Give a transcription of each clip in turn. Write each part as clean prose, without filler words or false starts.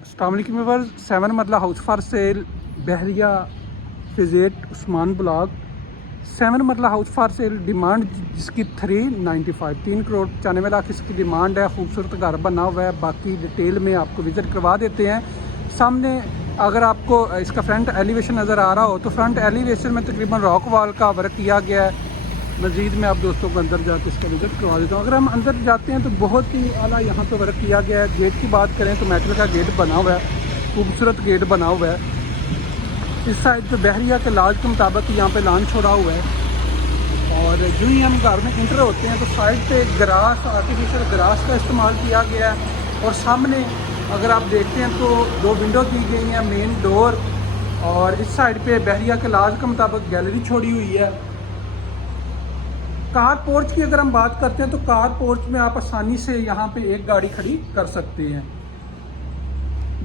अस्सलाम वालेकुम व्यूअर्स, 7 मरला house for sale Bahria fidget Usman block. 7 मरला हाउस फॉर सेल, डिमांड जिसकी 395 3,95,00,000 इसकी डिमांड है। खूबसूरत घर बना हुआ है। बाकी डिटेल में आपको विज़िट करवा देते हैं। सामने अगर आपको इसका फ्रंट एलिवेशन नज़र आ रहा हो तो फ्रंट एलिवेशन में तकरीबन रॉक वॉल का वर्क किया गया है। मज़ीद में आप दोस्तों को अंदर जाकर इसका विज़िट करवा देता हूँ। अगर हम अंदर जाते हैं तो बहुत ही आला यहाँ पे वर्क किया गया है। गेट की बात करें तो मेटल का गेट बना हुआ है, खूबसूरत गेट बना हुआ है। इस साइड पे बहरिया के लाज के मुताबिक यहाँ पे लॉन्च हो रहा हुआ है। और जो ही हम घर में इंटर होते हैं तो साइड पे ग्रास, आर्टिफिशियल ग्रास का इस्तेमाल किया गया है। और सामने अगर आप देखते हैं तो 2 विंडो दी गई हैं, मेन डोर। और इस साइड पे बहरिया के लाज के मुताबिक गैलरी छोड़ी हुई है। कार पोर्च की अगर हम बात करते हैं तो कार पोर्च में आप आसानी से यहाँ पे एक गाड़ी खड़ी कर सकते हैं।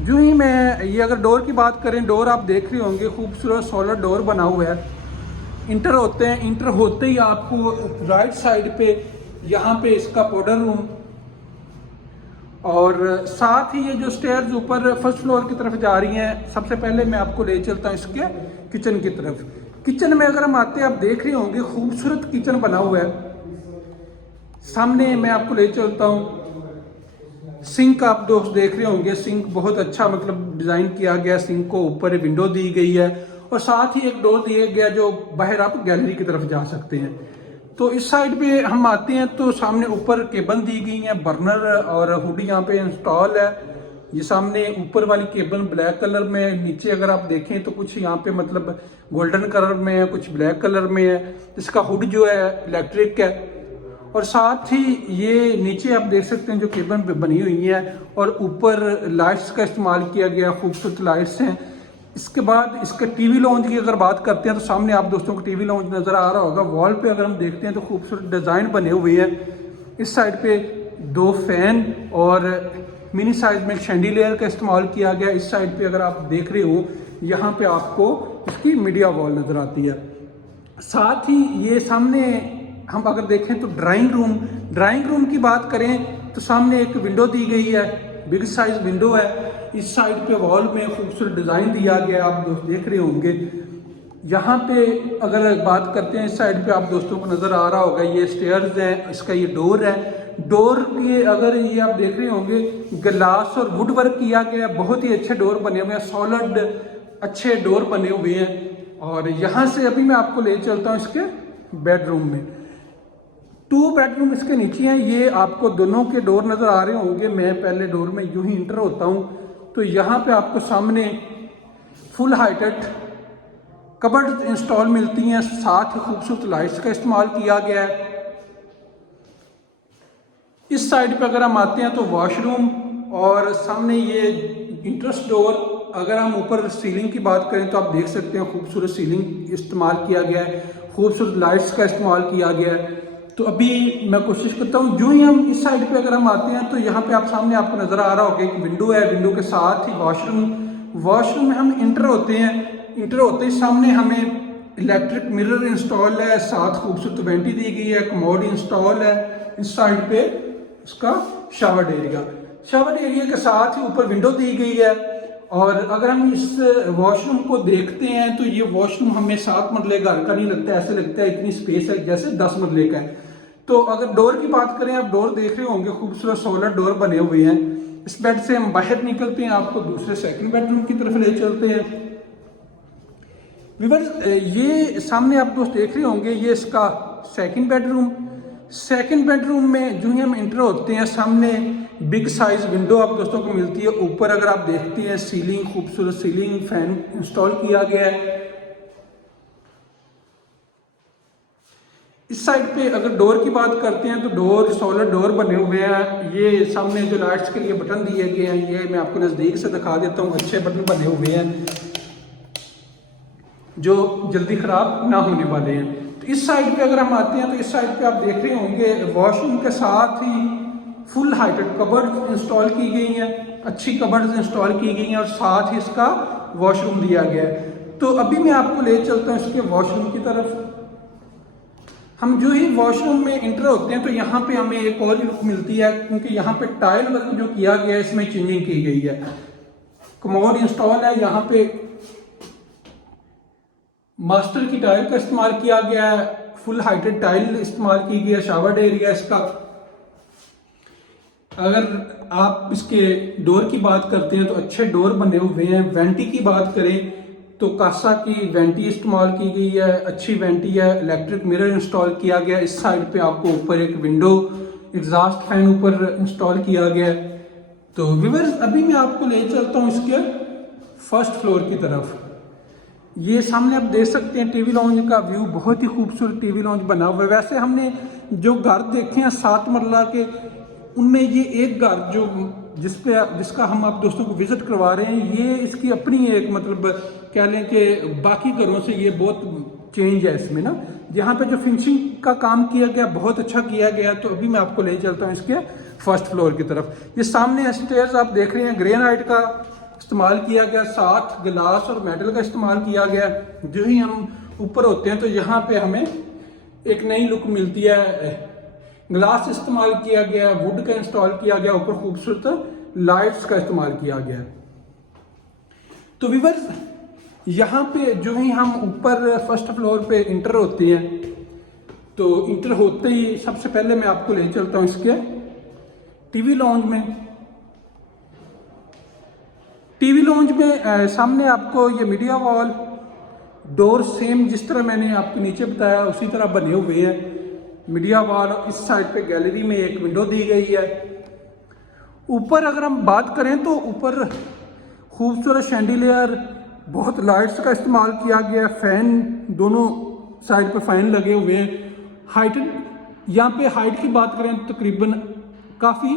जो ही मैं ये अगर डोर की बात करें, डोर आप देख रहे होंगे, खूबसूरत सोलर डोर बना हुआ है। इंटर होते हैं, इंटर होते ही आपको राइट साइड पे यहाँ पे इसका पाउडर रूम, और साथ ही ये जो स्टेयर्स ऊपर फर्स्ट फ्लोर की तरफ जा रही हैं, सबसे पहले मैं आपको ले चलता हूँ इसके किचन की तरफ। किचन में अगर हम आते हैं, आप देख रहे होंगे खूबसूरत किचन बना हुआ है। सामने मैं आपको ले चलता हूँ। सिंक आप दोस्त देख रहे होंगे, सिंक बहुत अच्छा मतलब डिज़ाइन किया गया। सिंक को ऊपर विंडो दी गई है और साथ ही एक डोर दिया गया जो बाहर आप गैलरी की तरफ जा सकते हैं। तो इस साइड पे हम आते हैं तो सामने ऊपर केबल दी गई है, बर्नर और हुड यहाँ पे इंस्टॉल है। ये सामने ऊपर वाली केबल ब्लैक कलर में, नीचे अगर आप देखें तो कुछ यहाँ पे मतलब गोल्डन कलर में है, कुछ ब्लैक कलर में है। इसका हुड जो है इलेक्ट्रिक है। और साथ ही ये नीचे आप देख सकते हैं जो केबल बनी हुई है और ऊपर लाइट्स का इस्तेमाल किया गया, खूबसूरत लाइट्स हैं। इसके बाद इसके टीवी लॉन्च की अगर बात करते हैं तो सामने आप दोस्तों को टीवी लॉन्च नज़र आ रहा होगा। वॉल पे अगर हम देखते हैं तो खूबसूरत डिज़ाइन बने हुए हैं। इस साइड पे 2 फैन और मिनी साइज में एक शैंडिलियर का इस्तेमाल किया गया। इस साइड पे अगर आप देख रहे हो, यहाँ पे आपको इसकी मीडिया वॉल नज़र आती है। साथ ही ये सामने हम अगर देखें तो ड्राइंग रूम की बात करें तो सामने एक विंडो दी गई है, बिग साइज विंडो है। इस साइड पे वॉल में खूबसूरत डिज़ाइन दिया गया, आप दोस्त देख रहे होंगे। यहाँ पे अगर बात करते हैं, इस साइड पे आप दोस्तों को नज़र आ रहा होगा, ये स्टेयर्स हैं, इसका ये डोर है। डोर के अगर ये आप देख रहे होंगे, ग्लास और वुड वर्क किया गया, बहुत ही अच्छे डोर बने हुए हैं, सॉलिड अच्छे डोर बने हुए हैं। और यहाँ से अभी मैं आपको ले चलता हूँ इसके बेडरूम में। 2 बेडरूम इसके नीचे हैं। ये आपको दोनों के डोर नज़र आ रहे होंगे। मैं पहले डोर में यूं ही इंटर होता हूँ तो यहाँ पे आपको सामने फुल हाइटेड कबर्ड इंस्टॉल मिलती हैं, साथ ही खूबसूरत लाइट्स का इस्तेमाल किया गया है। इस साइड पे अगर हम आते हैं तो वॉशरूम और सामने ये इंट्रेस्ट डोर। अगर हम ऊपर सीलिंग की बात करें तो आप देख सकते हैं खूबसूरत सीलिंग इस्तेमाल किया गया है, खूबसूरत लाइट्स का इस्तेमाल किया गया है। तो अभी मैं कोशिश करता हूँ, जो ही हम इस साइड पे अगर हम आते हैं तो यहाँ पे आप सामने आपको नज़र आ रहा होगा एक विंडो है, विंडो के साथ ही वॉशरूम में हम इंटर होते हैं। इंटर होते ही सामने हमें इलेक्ट्रिक मिरर इंस्टॉल है, साथ खूबसूरत वेंटी दी गई है, कमोड इंस्टॉल है। इस साइड पे इसका शावर एरिया के साथ ही ऊपर विंडो दी गई है। और अगर हम इस वॉशरूम को देखते हैं तो ये वॉशरूम हमें 7 मरले घर का नहीं लगता, ऐसे लगता है इतनी स्पेस है जैसे 10 मरले का है। तो अगर डोर की बात करें, आप डोर देख रहे होंगे, खूबसूरत सोलर डोर बने हुए हैं। इस बेड से हम बाहर निकलते हैं, आपको दूसरे सेकंड बेडरूम की तरफ ले चलते हैं। व्यूअर्स, ये सामने आप दोस्त देख रहे होंगे, ये इसका सेकंड बेडरूम में जो ही हम इंटर होते हैं, सामने बिग साइज विंडो आप दोस्तों को मिलती है। ऊपर अगर आप देखते हैं सीलिंग, खूबसूरत सीलिंग फैन इंस्टॉल किया गया है। इस साइड पे अगर डोर की बात करते हैं तो डोर सोलर डोर बने हुए हैं। ये सामने जो लाइट्स के लिए बटन दिए गए हैं, ये मैं आपको नज़दीक से दिखा देता हूँ। अच्छे बटन बने हुए हैं जो जल्दी ख़राब ना होने वाले हैं। तो इस साइड पे अगर हम आते हैं तो इस साइड पे आप देख रहे होंगे वॉशरूम के साथ ही फुल हाइटेड कबर्ड इंस्टॉल की गई हैं, अच्छी कबर्ड इंस्टॉल की गई हैं और साथ ही इसका वॉशरूम दिया गया है। तो अभी मैं आपको ले चलता हूँ इसके वॉशरूम की तरफ। हम जो ही वॉशरूम में इंटर होते हैं तो यहाँ पे हमें एक और लुक मिलती है, क्योंकि यहाँ पे टाइल वर्क जो किया गया है इसमें चेंजिंग की गई है। कमोड इंस्टॉल है, यहाँ पे मास्टर की टाइल का इस्तेमाल किया गया है, फुल हाइटेड टाइल इस्तेमाल की गई है। शावर एरिया इसका, अगर आप इसके डोर की बात करते हैं तो अच्छे डोर बने हुए हैं। वेंटी की बात करें तो कासा की वेंटी इस्तेमाल की गई है, अच्छी वेंटी है। इलेक्ट्रिक मिरर इंस्टॉल किया गया। इस साइड पे आपको ऊपर एक विंडो एग्जॉस्ट फैन ऊपर इंस्टॉल किया गया है। तो व्यूअर्स, अभी मैं आपको ले चलता हूँ इसके फर्स्ट फ्लोर की तरफ। ये सामने आप देख सकते हैं टीवी लॉन्ज का व्यू, बहुत ही खूबसूरत टीवी लॉन्ज बना हुआ है। वैसे हमने जो घर देखे हैं 7 मरला के, उनमें ये एक घर जो जिसका हम आप दोस्तों को विजिट करवा रहे हैं, ये इसकी अपनी एक मतलब कह लें कि बाकी घरों से ये बहुत चेंज है इसमें ना। यहाँ पे जो फिनिशिंग का काम किया गया बहुत अच्छा किया गया। तो अभी मैं आपको ले चलता हूँ इसके फर्स्ट फ्लोर की तरफ। ये सामने स्टेयर्स आप देख रहे हैं, ग्रेनाइट का इस्तेमाल किया गया, साथ ग्लास और मेटल का इस्तेमाल किया गया। जो ही हम ऊपर होते हैं तो यहाँ पे हमें एक नई लुक मिलती है। ग्लास इस्तेमाल किया गया, वुड का इंस्टॉल किया गया, ऊपर खूबसूरत लाइट्स का इस्तेमाल किया गया। तो व्यूअर्स, यहाँ पे जो ही हम ऊपर फर्स्ट फ्लोर पे इंटर होते हैं तो इंटर होते ही सबसे पहले मैं आपको ले चलता हूँ इसके टीवी लॉन्ज में। टीवी लॉन्ज में सामने आपको ये मीडिया वॉल डोर सेम जिस तरह मैंने आपको नीचे बताया उसी तरह बने हुए हैं। मीडिया वॉल, इस साइड पे गैलरी में एक विंडो दी गई है। ऊपर अगर हम बात करें तो ऊपर खूबसूरत शैंडिलियर, बहुत लाइट्स का इस्तेमाल किया गया। फैन दोनों साइड पे फैन लगे हुए हैं। हाइट, यहाँ पे हाइट की बात करें तो तकरीबन काफ़ी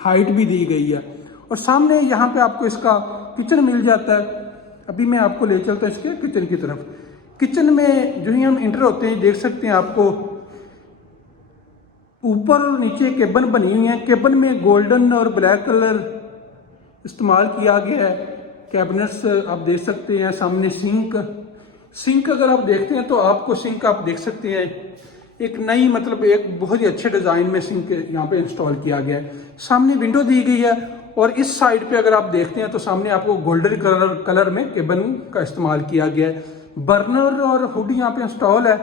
हाइट भी दी गई है। और सामने यहाँ पे आपको इसका किचन मिल जाता है। अभी मैं आपको ले चलता हूँ इसके किचन की तरफ। किचन में जो ही हम इंटर होते हैं देख सकते हैं आपको ऊपर और नीचे केबन बनी हुई है। केबन में गोल्डन और ब्लैक कलर इस्तेमाल किया गया है। कैबिनेट्स आप देख सकते हैं। सामने सिंक अगर आप देखते हैं तो आपको सिंक आप देख सकते हैं एक नई मतलब एक बहुत ही अच्छे डिज़ाइन में सिंक यहाँ पे इंस्टॉल किया गया है। सामने विंडो दी गई है और इस साइड पे अगर आप देखते हैं तो सामने आपको गोल्डन कलर में केबन का इस्तेमाल किया गया है। बर्नर और हुड यहाँ पे इंस्टॉल है।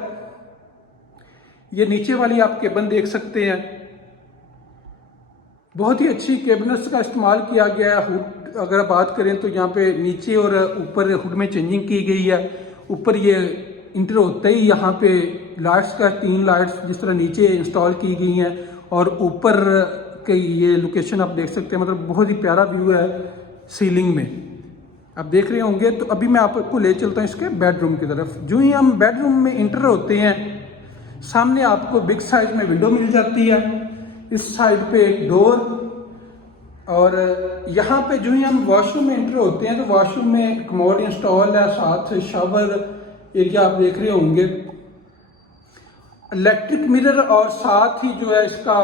ये नीचे वाली आप केबन देख सकते हैं, बहुत ही अच्छी केबिनेट्स का इस्तेमाल किया गया है। हुड अगर बात करें तो यहाँ पे नीचे और ऊपर हुड में चेंजिंग की गई है। ऊपर ये इंटर होते ही यहाँ पे लाइट्स का 3 लाइट्स जिस तरह नीचे इंस्टॉल की गई हैं और ऊपर के ये लोकेशन आप देख सकते हैं, मतलब बहुत ही प्यारा व्यू है सीलिंग में आप देख रहे होंगे। तो अभी मैं आपको ले चलता हूँ इसके बेडरूम की तरफ। जो ही हम बेडरूम में इंटर होते हैं सामने आपको बिग साइज में विंडो मिल जाती है। इस साइड पे एक डोर और यहाँ पे जो ही हम वॉशरूम में एंटर होते हैं तो वॉशरूम में कमोड इंस्टॉल है, साथ शावर एरिया आप देख रहे होंगे, इलेक्ट्रिक मिरर और साथ ही जो है इसका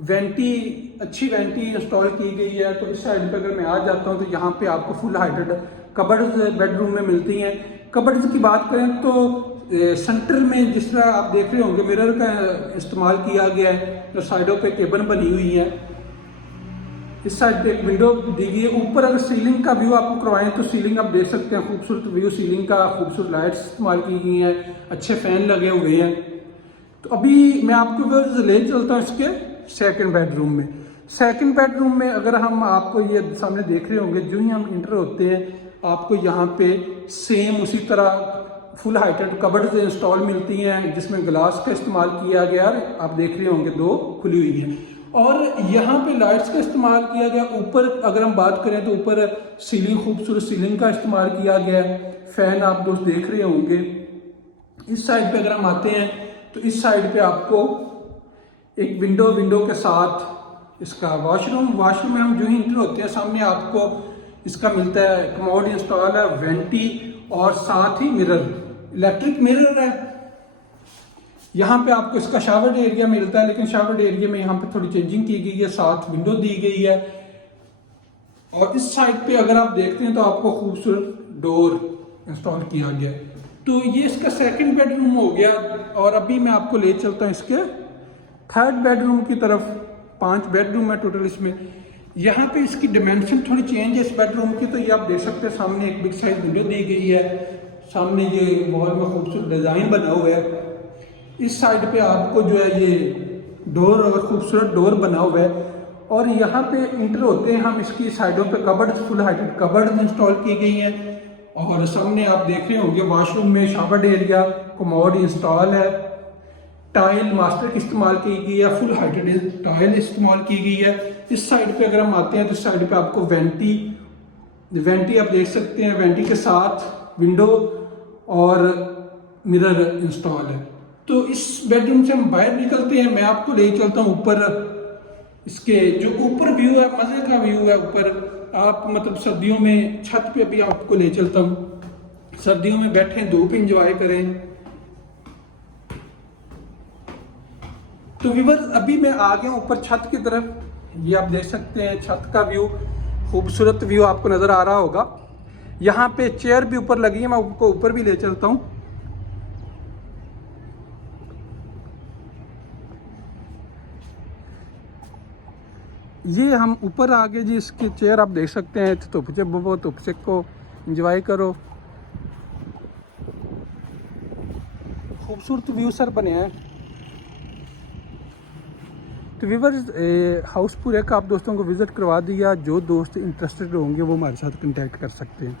वेंटी, अच्छी वेंटी इंस्टॉल की गई है। तो इस साइड पे अगर मैं आ जाता हूँ तो यहाँ पे आपको फुल हाइटेड कबर्ड्स बेडरूम में मिलती हैं। कबर्ड्स की बात करें तो सेंटर में जिस तरह आप देख रहे होंगे मिरर का इस्तेमाल किया गया है। जो साइडों पे केबन बनी हुई है, इस साइड पे एक विंडो दी गई है। ऊपर अगर सीलिंग का व्यू आपको करवाएं तो सीलिंग आप देख सकते हैं, खूबसूरत व्यू सीलिंग का, खूबसूरत लाइट्स इस्तेमाल की गई हैं, अच्छे फैन लगे हुए हैं। तो अभी मैं आपको ले चलता हूँ इसके सेकंड बेडरूम में। सेकंड बेडरूम में अगर हम आपको ये सामने देख रहे होंगे, जो ही हम इंटर होते हैं आपको यहाँ पे सेम उसी तरह फुल हाइटेड कबर्ड्स इंस्टॉल मिलती हैं जिसमें ग्लास का इस्तेमाल किया गया। आप देख रहे होंगे 2 खुली हुई हैं और यहाँ पे लाइट्स का इस्तेमाल किया गया। ऊपर अगर हम बात करें तो ऊपर सीलिंग, खूबसूरत सीलिंग का इस्तेमाल किया गया। फैन आप दोस्त देख रहे होंगे। इस साइड पे अगर हम आते हैं तो इस साइड पे आपको एक विंडो के साथ इसका वॉशरूम में हम जो ही इंटर होते हैं सामने आपको इसका मिलता है कमोड इंस्टॉल है, वेंटी और साथ ही मिरर, इलेक्ट्रिक मिरर है। यहाँ पे आपको इसका शावर एरिया मिलता है, लेकिन शावर एरिया में यहाँ पे थोड़ी चेंजिंग की गई है, साथ विंडो दी गई है। और इस साइड पे अगर आप देखते हैं तो आपको खूबसूरत डोर इंस्टॉल किया गया है। तो ये इसका सेकंड बेडरूम हो गया और अभी मैं आपको ले चलता हूँ इसके थर्ड बेडरूम की तरफ। 5 बेडरूम है टोटल इसमें। यहाँ पे इसकी डिमेंशन थोड़ी चेंज है इस बेडरूम की। तो ये आप देख सकते हैं सामने एक बिग साइज विंडो दी गई है, सामने ये वॉल में खूबसूरत डिज़ाइन बना हुआ है। इस साइड पे आपको जो है ये डोर और खूबसूरत डोर बना हुआ है। और यहाँ पे इंटर होते हैं हम, इसकी साइडों पे cupboard, full heighted cupboard install की गई हैं। और सामने आप देख रहे होंगे वॉशरूम में शावर एरिया, कमोड इंस्टॉल है, टाइल मास्टर की इस्तेमाल की गई है, फुल हाइटेड टाइल इस्तेमाल की गई है। इस साइड पे अगर हम आते हैं तो इस साइड पे आपको वेंटी आप देख सकते हैं, वेंटी के साथ विंडो और मिरर इंस्टॉल है। तो इस बेडरूम से हम बाहर निकलते हैं, मैं आपको ले चलता हूँ ऊपर। इसके जो ऊपर व्यू है, मज़े का व्यू है ऊपर। आप मतलब सर्दियों में छत पे भी आपको ले चलता हूँ, सर्दियों में बैठे धूप इंजॉय करें। तो व्यूअर्स अभी मैं आ गया ऊपर छत की तरफ। ये आप देख सकते हैं छत का व्यू, खूबसूरत व्यू आपको नज़र आ रहा होगा। यहाँ पे चेयर भी ऊपर लगी है, मैं आपको ऊपर भी ले चलता हूँ। ये हम ऊपर आ गए जी, इसकी चेयर आप देख सकते हैं। धुप से को एंजॉय करो, खूबसूरत व्यू सर बने हैं। तो व्यूअर्स हाउस पूरे का आप दोस्तों को विज़िट करवा दिया। जो दोस्त इंटरेस्टेड होंगे वो हमारे साथ कांटेक्ट कर सकते हैं।